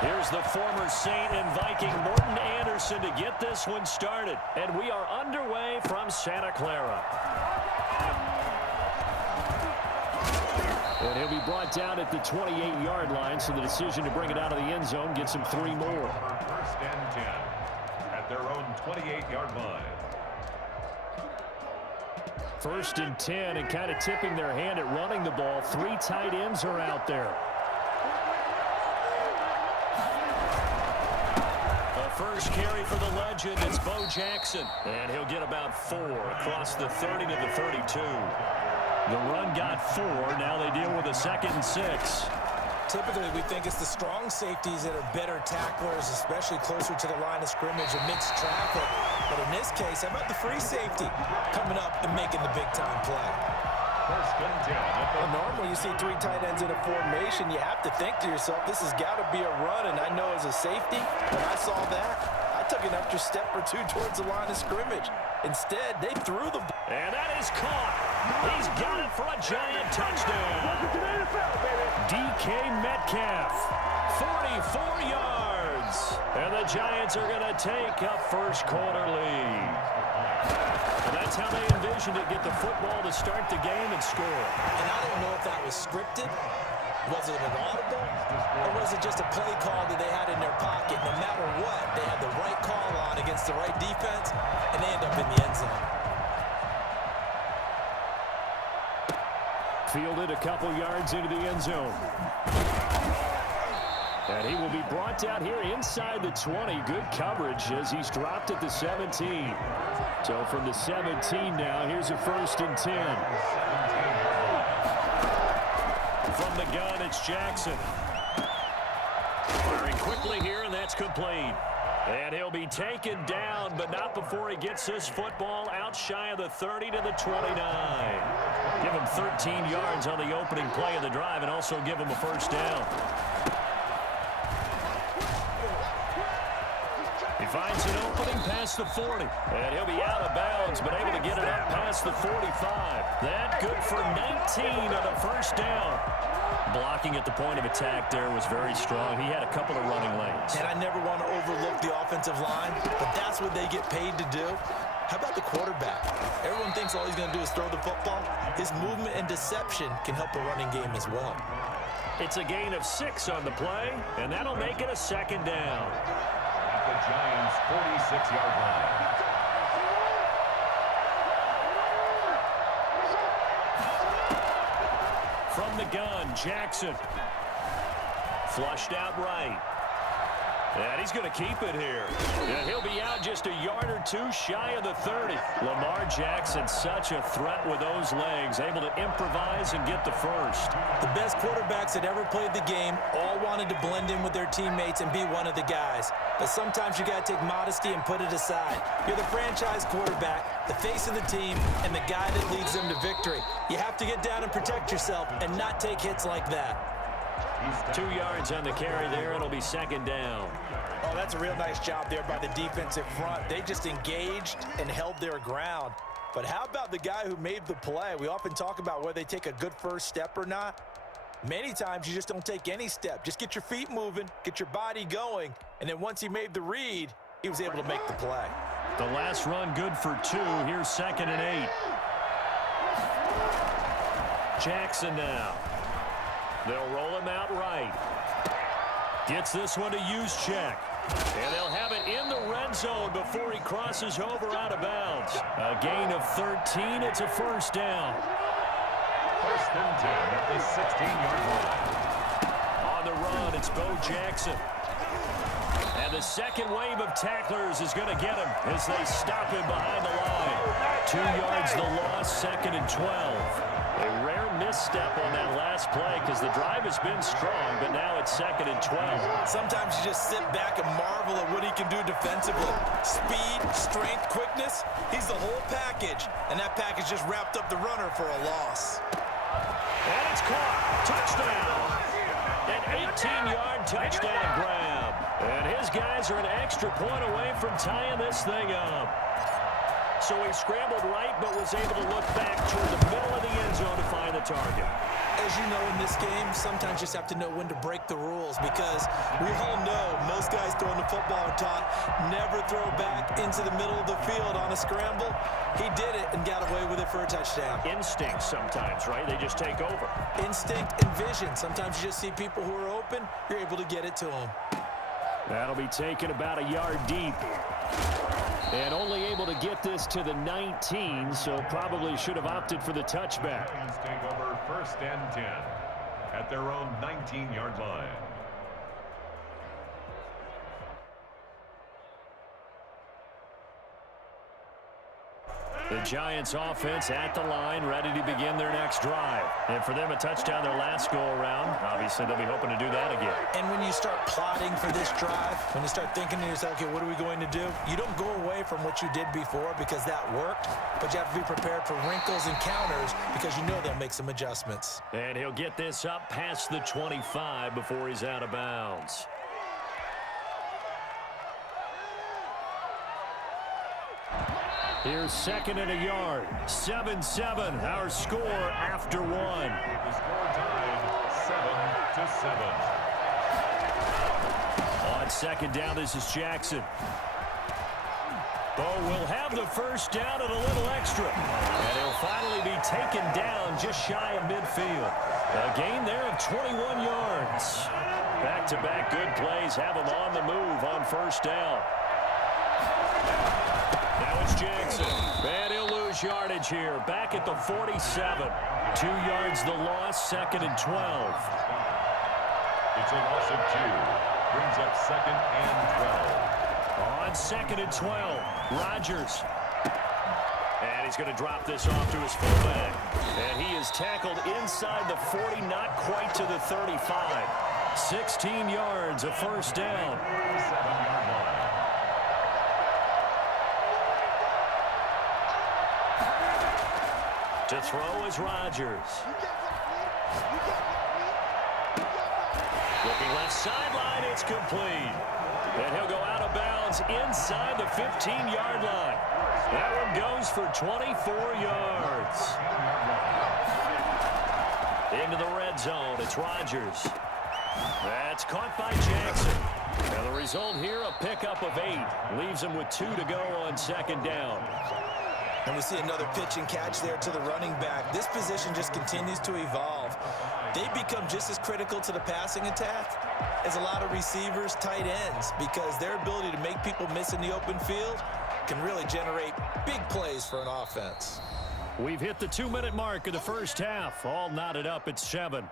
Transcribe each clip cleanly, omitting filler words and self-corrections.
Here's the former Saint and Viking Morton Anderson to get this one started. And we are underway from Santa Clara. And he'll be brought down at the 28-yard line, so the decision to bring it out of the end zone gets him 3 more. First and 10 at their own 28-yard line. First and 10, and kind of tipping their hand at running the ball. 3 tight ends are out there. The first carry for the legend is Bo Jackson. And he'll get about 4 across the 30 to the 32. The run got 4. Now they deal with a 2nd and 6. Typically, we think it's the strong safeties that are better tacklers, especially closer to the line of scrimmage amidst traffic. But in this case, how about the free safety coming up and making the big-time play? First and 10. Well, normally, you see 3 tight ends in a formation. You have to think to yourself, this has got to be a run. And I know as a safety, when I saw that, I took an extra step or 2 towards the line of scrimmage. Instead, they threw the ball. And that is caught. He's got it for a giant touchdown. DK Metcalf, 44 yards. And the Giants are going to take a first-quarter lead. And that's how they envisioned it, get the football to start the game and score. And I don't know if that was scripted. Was it an audible? Or was it just a play call that they had in their pocket? No matter what, they had the right call on against the right defense, and they end up in the end zone. Fielded a couple yards into the end zone. And he will be brought down here inside the 20. Good coverage as he's dropped at the 17. So from the 17 now, here's a first and 10. From the gun, it's Jackson. Firing quickly here, and that's complete. And he'll be taken down, but not before he gets this football out shy of the 30 to the 29. Give him 13 yards on the opening play of the drive and also give him a first down. He finds an opening past the 40. And he'll be out of bounds, but able to get it out past the 45. That good for 19 on a first down. Blocking at the point of attack there was very strong. He had a couple of running lanes. And I never want to overlook the offensive line, but that's what they get paid to do. How about the quarterback? Everyone thinks all he's going to do is throw the football. His movement and deception can help a running game as well. It's a gain of 6 on the play, and that'll make it a second down. At the Giants' 46-yard line. From the gun, Jackson. Flushed out right. And he's going to keep it here. And he'll be out just a yard or 2 shy of the 30. Lamar Jackson, such a threat with those legs, able to improvise and get the first. The best quarterbacks that ever played the game all wanted to blend in with their teammates and be one of the guys. But sometimes you got to take modesty and put it aside. You're the franchise quarterback, the face of the team, and the guy that leads them to victory. You have to get down and protect yourself and not take hits like that. 2 yards on the carry there. It'll be second down. Oh, that's a real nice job there by the defensive front. They just engaged and held their ground. But how about the guy who made the play? We often talk about whether they take a good first step or not. Many times you just don't take any step. Just get your feet moving, get your body going, and then once he made the read, he was able to make the play. The last run good for 2. Here's 2nd and 8. Jackson now. They'll roll him out right. Gets this one to Juszczyk. And they'll have it in the red zone before he crosses over out of bounds. A gain of 13. It's a first down. First and 10 at the 16-yard line. On the run, it's Bo Jackson. And the second wave of tacklers is going to get him as they stop him behind the line. 2 yards the loss, 2nd and 12. A rare misstep on that last play because the drive has been strong, but now it's 2nd and 12. Sometimes you just sit back and marvel at what he can do defensively. Speed, strength, quickness, he's the whole package. And that package just wrapped up the runner for a loss. And it's caught. Touchdown. An 18-yard touchdown grab. And his guys are an extra point away from tying this thing up. So he scrambled right, but was able to look back toward the middle of the end zone to find the target. As you know, in this game, sometimes you just have to know when to break the rules, because we all know most guys throwing the football are taught never throw back into the middle of the field on a scramble. He did it and got away with it for a touchdown. Instinct sometimes, right? They just take over. Instinct and vision. Sometimes you just see people who are open, you're able to get it to them. That'll be taken about a yard deep. And only able to get this to the 19, so probably should have opted for the touchback. Lions take over 1st and 10 at their own 19-yard line. The Giants offense at the line, ready to begin their next drive. And for them, a touchdown their last go-around. Obviously, they'll be hoping to do that again. And when you start plotting for this drive, when you start thinking to yourself, okay, what are we going to do? You don't go away from what you did before because that worked, but you have to be prepared for wrinkles and counters because you know they'll make some adjustments. And he'll get this up past the 25 before he's out of bounds. Here's 2nd and a yard. 7-7, our score after 1. The score tied 7-7. On 2nd down, this is Jackson. Bo will have the first down and a little extra. And he'll finally be taken down just shy of midfield. A gain there of 21 yards. Back-to-back good plays have him on the move on 1st down. Now it's Jackson. And he'll lose yardage here. Back at the 47. 2 yards the loss, 2nd and 12. It's a loss of 2. Brings up 2nd and 12. On 2nd and 12, Rodgers. And he's going to drop this off to his fullback. And he is tackled inside the 40, not quite to the 35. 16 yards, a 1st down. 7-yard line. To throw is Rodgers. Looking left sideline, it's complete. And he'll go out of bounds inside the 15-yard line. That one goes for 24 yards. Into the red zone, it's Rodgers. That's caught by Jackson. And the result here, a pickup of 8. Leaves him with 2 to go on 2nd down. And we see another pitch and catch there to the running back. This position just continues to evolve. They become just as critical to the passing attack as a lot of receivers, tight ends, because their ability to make people miss in the open field can really generate big plays for an offense. We've hit the 2-minute mark of the first half. All knotted up at 7.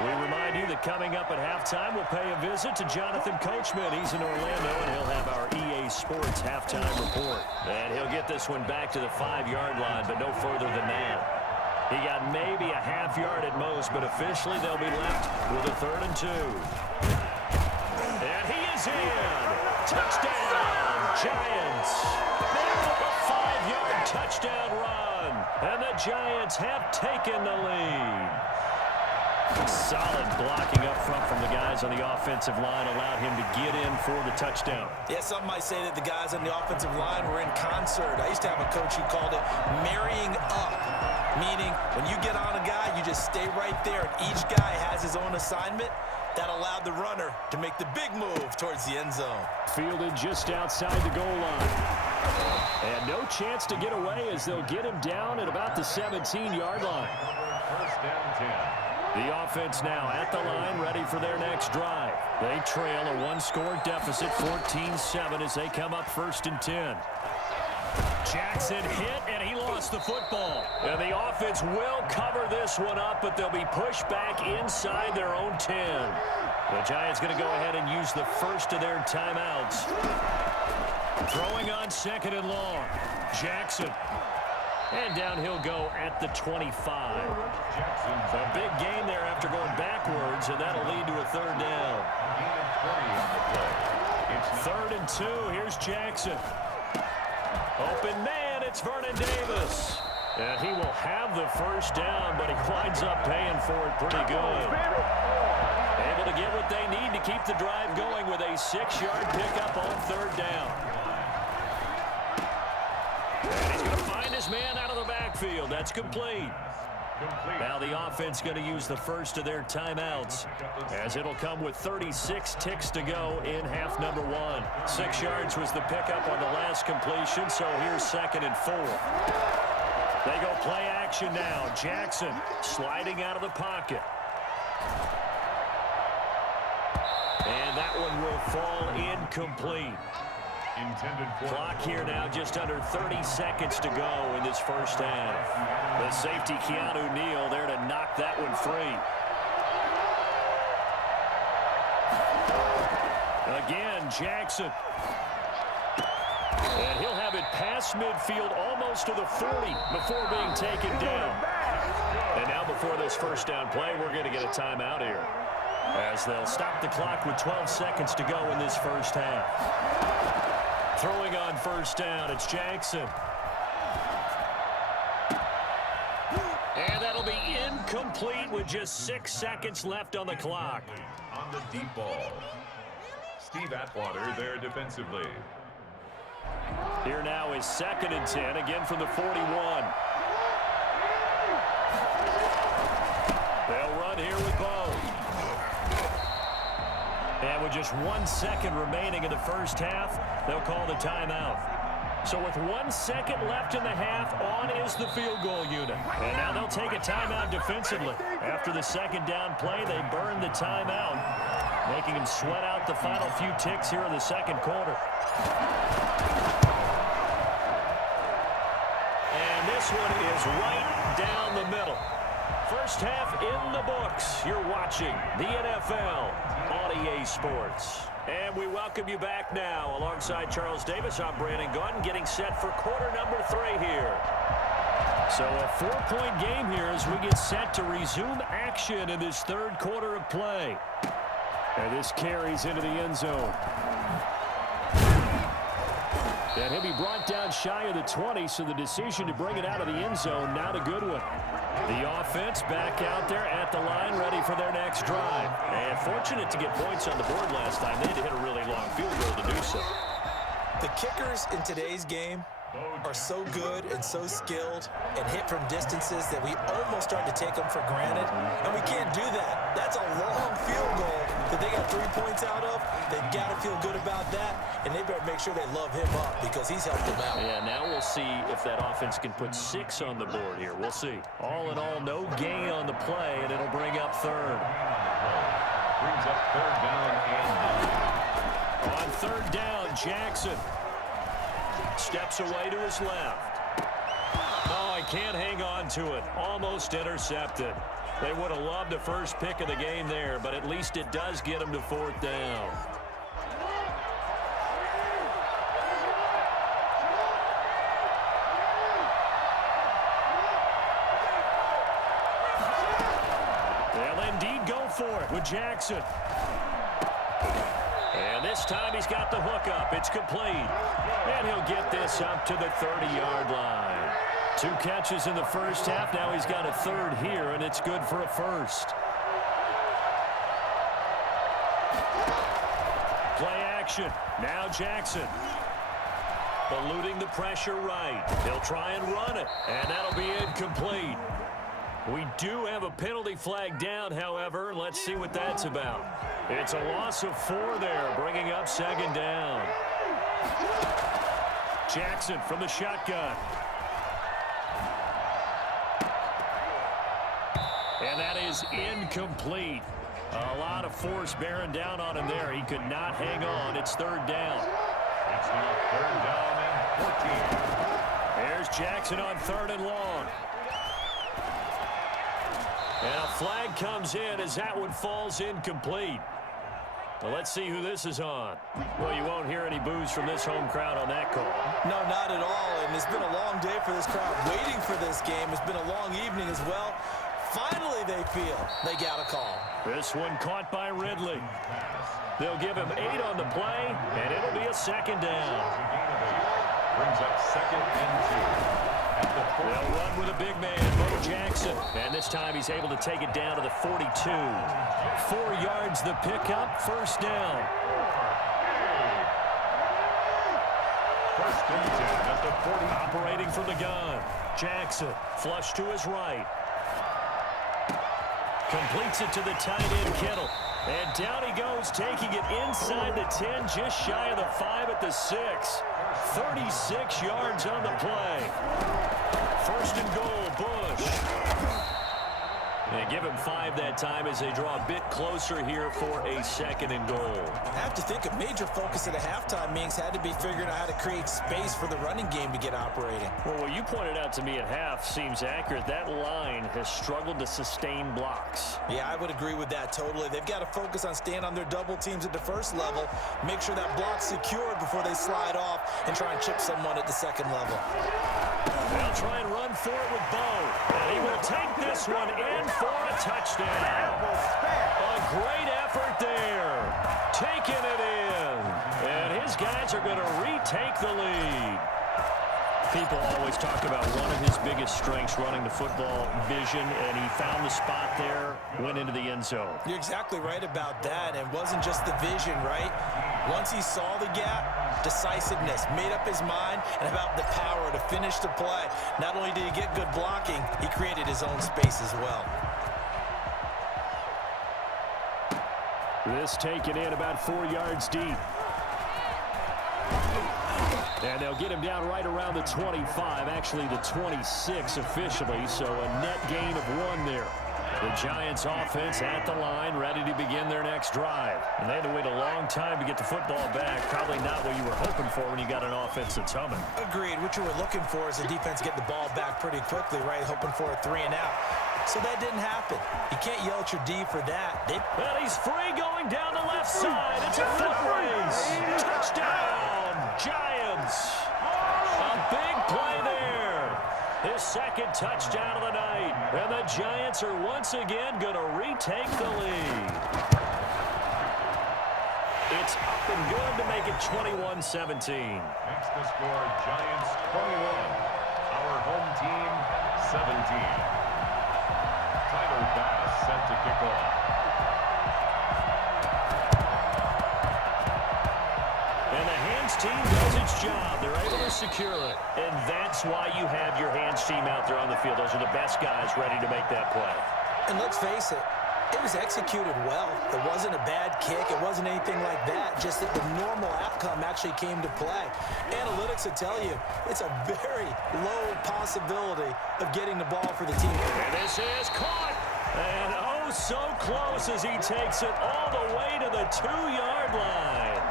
We remind you that coming up at halftime, we'll pay a visit to Jonathan Coachman. He's in Orlando, and he'll have our EA Sports halftime report. And he'll get this one back to the 5-yard line, but no further than that. He got maybe a half yard at most, but officially they'll be left with a 3rd and 2. And he is in. Touchdown, Giants. A 5-yard touchdown run. And the Giants have taken the lead. Solid blocking up front from the guys on the offensive line allowed him to get in for the touchdown. Yeah, some might say that the guys on the offensive line were in concert. I used to have a coach who called it marrying up, meaning when you get on a guy, you just stay right there, and each guy has his own assignment. That allowed the runner to make the big move towards the end zone. Fielded just outside the goal line. And no chance to get away as they'll get him down at about the 17-yard line. 1st and 10. The offense now at the line, ready for their next drive. They trail a 1-score deficit, 14-7, as they come up 1st and 10. Jackson hit, and he lost the football. And the offense will cover this one up, but they'll be pushed back inside their own 10. The Giants going to go ahead and use the first of their timeouts. Throwing on 2nd and long. Jackson. And down he'll go at the 25. A big gain there after going backwards, and that'll lead to a 3rd down. 3rd and 2. Here's Jackson. Open man, it's Vernon Davis. And he will have the first down, but he winds up paying for it pretty good. Able to get what they need to keep the drive going with a 6-yard pickup on 3rd down. And he's going to find his man out of the backfield. That's complete. Now the offense going to use the first of their timeouts, as it'll come with 36 ticks to go in half number one. 6 yards was the pickup on the last completion, so here's 2nd and 4. They go play action now. Jackson sliding out of the pocket. And that one will fall incomplete. Clock here now, just under 30 seconds to go in this first half. The safety, Keanu Neal, there to knock that one free. Again, Jackson. And he'll have it past midfield, almost to the 40, before being taken down. And now before this first down play, we're going to get a timeout here, as they'll stop the clock with 12 seconds to go in this first half. Throwing on first down, it's Jackson. And that'll be incomplete with just 6 seconds left on the clock. On the deep ball, Steve Atwater there defensively. Here now is 2nd and 10, again from the 41. They'll run here with Bo. And with just 1 second remaining in the first half, they'll call the timeout. So with 1 second left in the half, on is the field goal unit. And now they'll take a timeout defensively. After the second down play, they burn the timeout, making them sweat out the final few ticks here in the second quarter. And this one is right down the middle. First half in the books. You're watching the NFL on EA Sports. And we welcome you back now. Alongside Charles Davis, I'm Brandon Gaudin, getting set for quarter number 3 here. So a 4-point game here as we get set to resume action in this third quarter of play. And this carries into the end zone. And he'll be brought down shy of the 20, so the decision to bring it out of the end zone, not a good one. The offense back out there at the line, ready for their next drive. And fortunate to get points on the board last time. They had to hit a really long field goal to do so. The kickers in today's game are so good and so skilled and hit from distances that we almost start to take them for granted. And we can't do that. That's a long field goal that they got 3 points out of. They've got to feel good about that, and they better make sure they love him up because he's helped them out. Yeah, now we'll see if that offense can put 6 on the board here. We'll see. All in all, no gain on the play, and it'll bring up third. Brings up 3rd down and 9. On 3rd down, Jackson steps away to his left. Oh, he can't hang on to it. Almost intercepted. They would have loved the first pick of the game there, but at least it does get them to 4th down. They'll indeed go for it with Jackson. And this time he's got the hook up. It's complete. And he'll get this up to the 30-yard line. 2 catches in the first half. Now he's got a 3rd here, and it's good for a 1st. Play action. Now Jackson. Eluding the pressure right. He'll try and run it, and that'll be incomplete. We do have a penalty flag down, however. Let's see what that's about. It's a loss of 4 there, bringing up 2nd down. Jackson from the shotgun. And that is incomplete. A lot of force bearing down on him there. He could not hang on. It's 3rd down. It's now 3rd down and 14. There's Jackson on 3rd and long. And a flag comes in as that one falls incomplete. Well, let's see who this is on. Well, you won't hear any boos from this home crowd on that call. No, not at all, and it's been a long day for this crowd waiting for this game. It's been a long evening as well. Finally, they feel they got a call. This one caught by Ridley. They'll give him 8 on the play, and it'll be a 2nd down. Brings up 2nd and 2. They'll run with a big man, Bo Jackson. And this time he's able to take it down to the 42. 4 yards the pickup, 1st down. First and 10 at the 40. Operating from the gun. Jackson, flush to his right. Completes it to the tight end, Kittle. And down he goes, taking it inside the 10, just shy of the 5 at the 6. 36 yards on the play. First and goal, Bush. And give him 5 that time as they draw a bit closer here for a second and goal. I have to think a major focus at a halftime means had to be figuring out how to create space for the running game to get operating. Well, what you pointed out to me at half seems accurate. That line has struggled to sustain blocks. Yeah, I would agree with that totally. They've got to focus on staying on their double teams at the first level, make sure that block's secured before they slide off and try and chip someone at the second level. They'll try and run for it with Bo. And he will take this one in for a touchdown. A great effort there. Taking it in. And his guys are going to retake the lead. People always talk about one of his biggest strengths, running the football, vision, and he found the spot there, went into the end zone. You're exactly right about that. It wasn't just the vision, right? Once he saw the gap, decisiveness, made up his mind, and about the power to finish the play. Not only did he get good blocking, he created his own space as well. This taken in about 4 yards deep. And they'll get him down right around the 25, actually the 26 officially, so a net gain of 1 there. The Giants offense at the line, ready to begin their next drive. And they had to wait a long time to get the football back. Probably not what you were hoping for when you got an offense that's humming. Agreed. What you were looking for is the defense get the ball back pretty quickly, right? Hoping for a 3 and out. So that didn't happen. You can't yell at your D for that. Well, he's free going down the left side. It's a foot race. Touchdown, Giants. A big play there. His second touchdown of the night. And the Giants are once again going to retake the lead. It's up and good to make it 21-17. Makes the score Giants 21. Our home team 17. Tyler Bass set to kick off. And the hands team does its job. They're able to secure it. And that's why you have your hands team out there on the field. Those are the best guys ready to make that play. And let's face it, it was executed well. It wasn't a bad kick. It wasn't anything like that. Just that the normal outcome actually came to play. Analytics will tell you it's a very low possibility of getting the ball for the team. And this is caught. And oh, so close as he takes it all the way to the 2-yard line.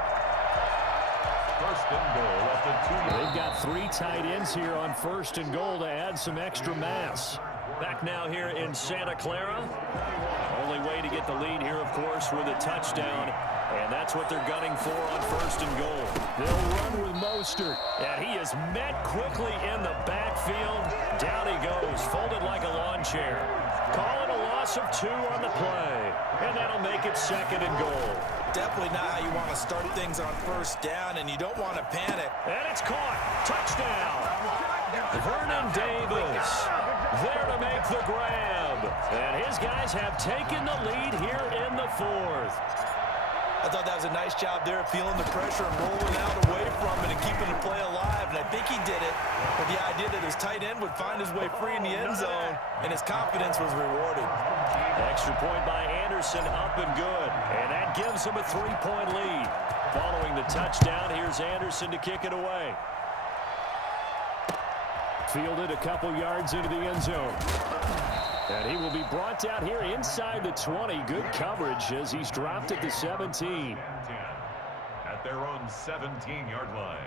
First and goal at the 2-yard. They've got 3 tight ends here on first and goal to add some extra mass. Back now here in Santa Clara. Only way to get the lead here, of course, with a touchdown. And that's what they're gunning for on first and goal. They'll run with Mostert. And he is met quickly in the backfield. Down he goes, folded like a lawn chair. Call it a loss of 2 on the play. And that'll make it second and goal. Definitely not how you want to start things on first down, and you don't want to panic. And it's caught. Touchdown. Vernon Davis there to make the grab. And his guys have taken the lead here in the 4th. I thought that was a nice job there, feeling the pressure and rolling out away from it and keeping the play alive. And I think he did it with the idea that his tight end would find his way free in the end zone, and his confidence was rewarded. Extra point by Anderson, up and good. And that gives him a 3-point lead. Following the touchdown, here's Anderson to kick it away. Fielded a couple yards into the end zone. And he will be brought down here inside the 20. Good coverage as he's dropped at the 17. At their own 17-yard line.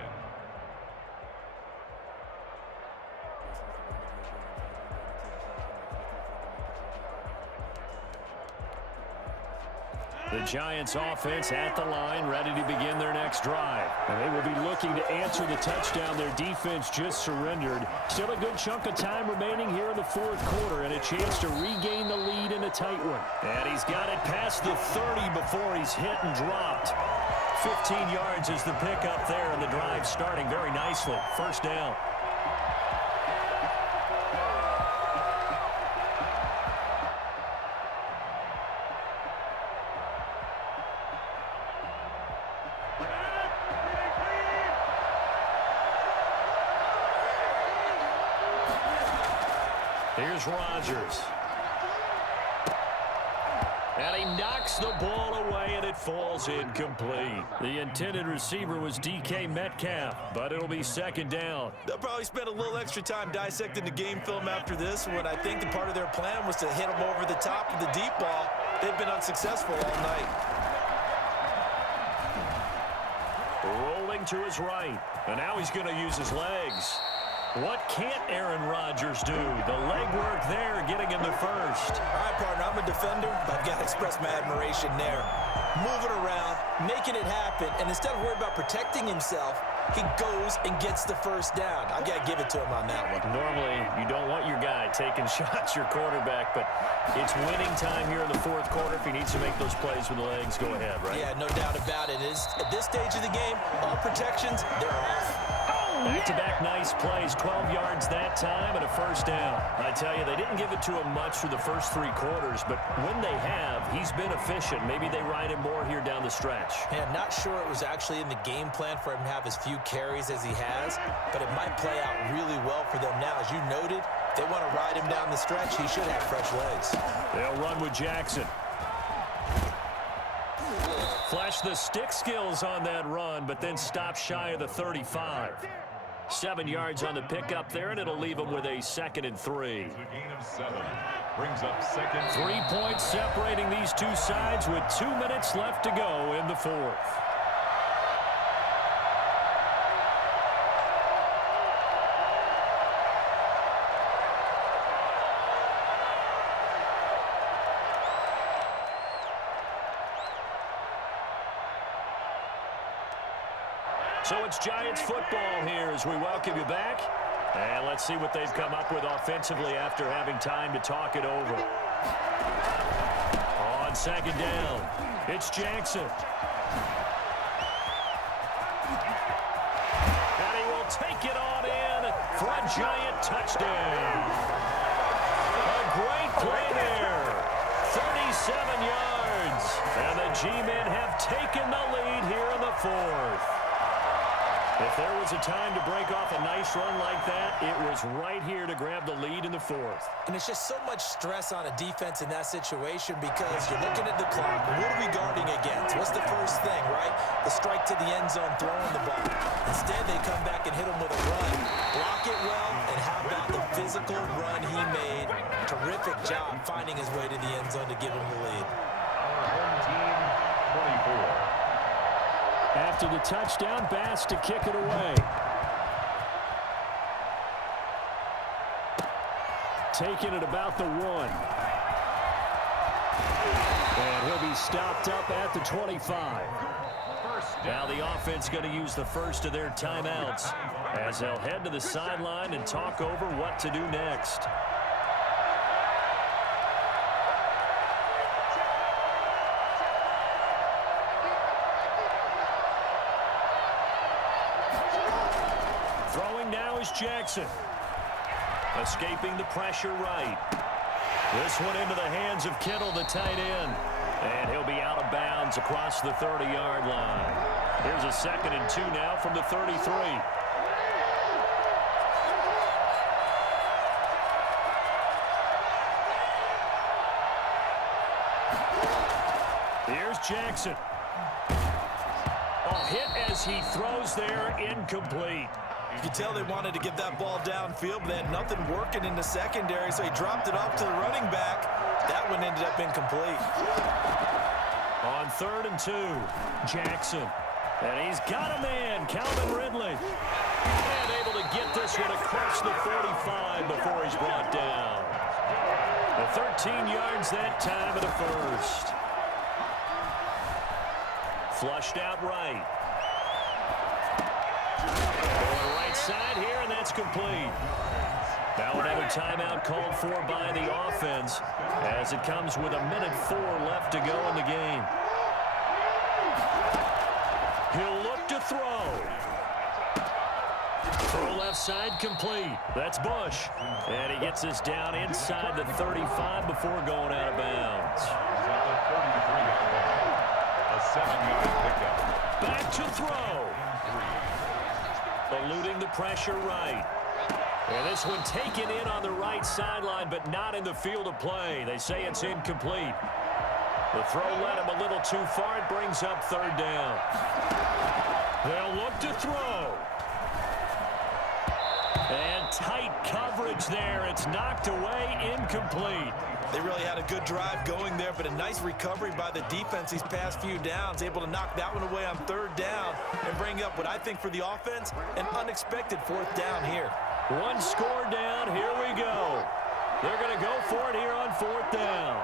The Giants offense at the line, ready to begin their next drive. And they will be looking to answer the touchdown. Their defense just surrendered. Still a good chunk of time remaining here in the 4th quarter and a chance to regain the lead in a tight one. And he's got it past the 30 before he's hit and dropped. 15 yards is the pickup there, and the drive starting very nicely. First down. Here's Rodgers. And he knocks the ball away, and it falls incomplete. The intended receiver was DK Metcalf, but it'll be second down. They'll probably spend a little extra time dissecting the game film after this one. I think the part of their plan was to hit him over the top of the deep ball. They've been unsuccessful all night. Rolling to his right, and now he's going to use his legs. What can't Aaron Rodgers do? The legwork there, getting him the first. All right, partner, I'm a defender, but I've got to express my admiration there. Moving around, making it happen, and instead of worrying about protecting himself, he goes and gets the first down. I've got to give it to him on that one. Normally, you don't want your guy taking shots, your quarterback, but it's winning time here in the fourth quarter. If he needs to make those plays with the legs, go ahead, right? Yeah, no doubt about it. At this stage of the game, all protections, they're off. Back-to-back nice plays, 12 yards that time and a first down. I tell you, they didn't give it to him much for the first three quarters, but when they have, he's been efficient. Maybe they ride him more here down the stretch. Yeah, not sure it was actually in the game plan for him to have as few carries as he has, but it might play out really well for them now. As you noted, if they want to ride him down the stretch, he should have fresh legs. They'll run with Jackson. Flash the stick skills on that run, but then stop shy of the 35. 7 yards on the pickup there, and it'll leave him with a 2nd and 3. A gain of 7. Brings up second. 3 points separating these two sides with 2 minutes left to go in the fourth. So it's Giants football here as we welcome you back. And let's see what they've come up with offensively after having time to talk it over. On second down, it's Jackson. And he will take it on in for a Giant touchdown. A great play there. 37 yards. And the G-men have taken the lead here in the fourth. If there was a time to break off a nice run like that, it was right here to grab the lead in the fourth. And it's just so much stress on a defense in that situation because you're looking at the clock. What are we guarding against? What's the first thing, right? The strike to the end zone, throwing the ball. Instead, they come back and hit him with a run. Block it well, and how about the physical run he made? Terrific job finding his way to the end zone to give him the lead. Our home team, 24. After the touchdown, Bass to kick it away. Taking it about the 1. And he'll be stopped up at the 25. Now the offense going to use the first of their timeouts as they'll head to the sideline and talk over what to do next. Jackson escaping the pressure right. This one into the hands of Kittle, the tight end. And he'll be out of bounds across the 30-yard line. Here's a 2nd and 2 now from the 33. Here's Jackson. A hit as he throws there, incomplete. You could tell they wanted to get that ball downfield, but they had nothing working in the secondary, so he dropped it off to the running back. That one ended up incomplete. On 3rd and 2, Jackson. And he's got a man, Calvin Ridley. And able to get this one across the 45 before he's brought down. The 13 yards that time of the first. Flushed out right. Side here, and that's complete. Now another timeout called for by the offense as it comes with 1:04 left to go in the game. He'll look to throw. Throw left side complete. That's Bush. And he gets this down inside the 35 before going out of bounds. A 7-yard pickup. Back to throw. Eluding the pressure right. And this one taken in on the right sideline, but not in the field of play. They say it's incomplete. The throw led him a little too far. It brings up third down. They'll look to throw. And tight coverage there. It's knocked away, incomplete. They really had a good drive going there, but a nice recovery by the defense these past few downs, able to knock that one away on third down and bring up what I think for the offense, an unexpected fourth down here. One score down. Here we go. They're going to go for it here on fourth down.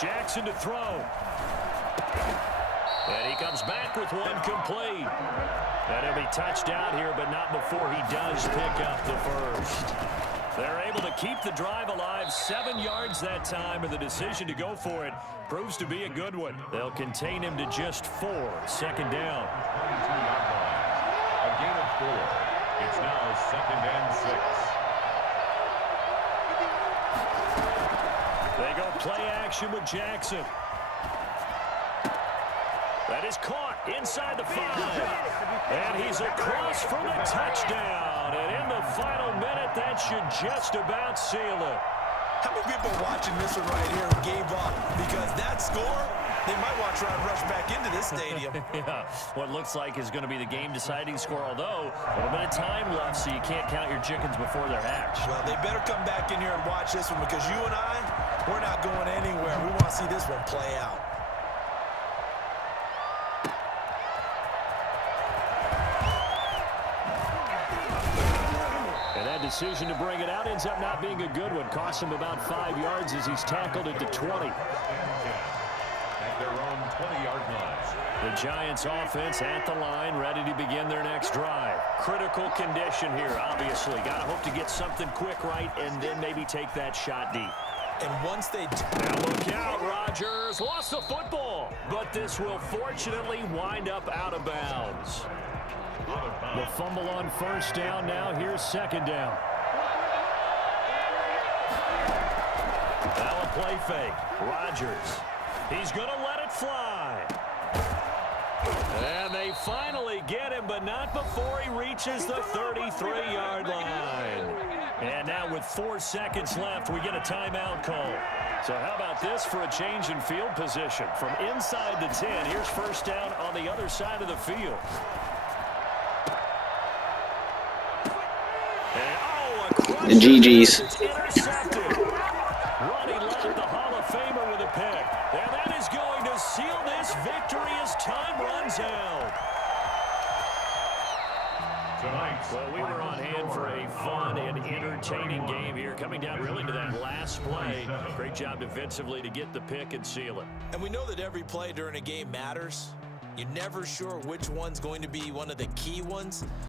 Jackson to throw. And he comes back with one complete. And he'll be touched out here, but not before he does pick up the first. They're able to keep the drive alive. 7 yards that time, and the decision to go for it proves to be a good one. They'll contain him to just 4. Second down. 22-yard line. A gain of 4. It's now second and 6. They go play action with Jackson. That is caught inside the 5. And he's across for the touchdown. And in the final minute, that should just about seal it. How many people watching this one right here who gave up? Because that score, they might want to try and rush back into this stadium. Yeah, what looks like is going to be the game-deciding score, although a little bit of time left, so you can't count your chickens before they're hatched. Well, they better come back in here and watch this one, because you and I, we're not going anywhere. We want to see this one play out. And that decision to bring it out ends up not being a good one. Costs him about 5 yards as he's tackled at the 20. At their own 20-yard line. The Giants offense at the line, ready to begin their next drive. Critical condition here, obviously. Got to hope to get something quick right and then maybe take that shot deep. And once they... Now look out, Rodgers lost the football. But this will fortunately wind up out of bounds. The fumble on first down. Now here's second down. Now a play fake. Rodgers. He's going to let it fly. And they finally get him, but not before he reaches the 33-yard line. And now with 4 seconds left, we get a timeout call. So how about this for a change in field position? From inside the 10, here's first down on the other side of the field. And GG's. Intercepted. Ronnie Lott, the Hall of Famer, with a pick. And that is going to seal this victory as time runs out. Well, we were on hand for a fun and entertaining game here, coming down really to that last play. Great job defensively to get the pick and seal it. And we know that every play during a game matters. You're never sure which one's going to be one of the key ones.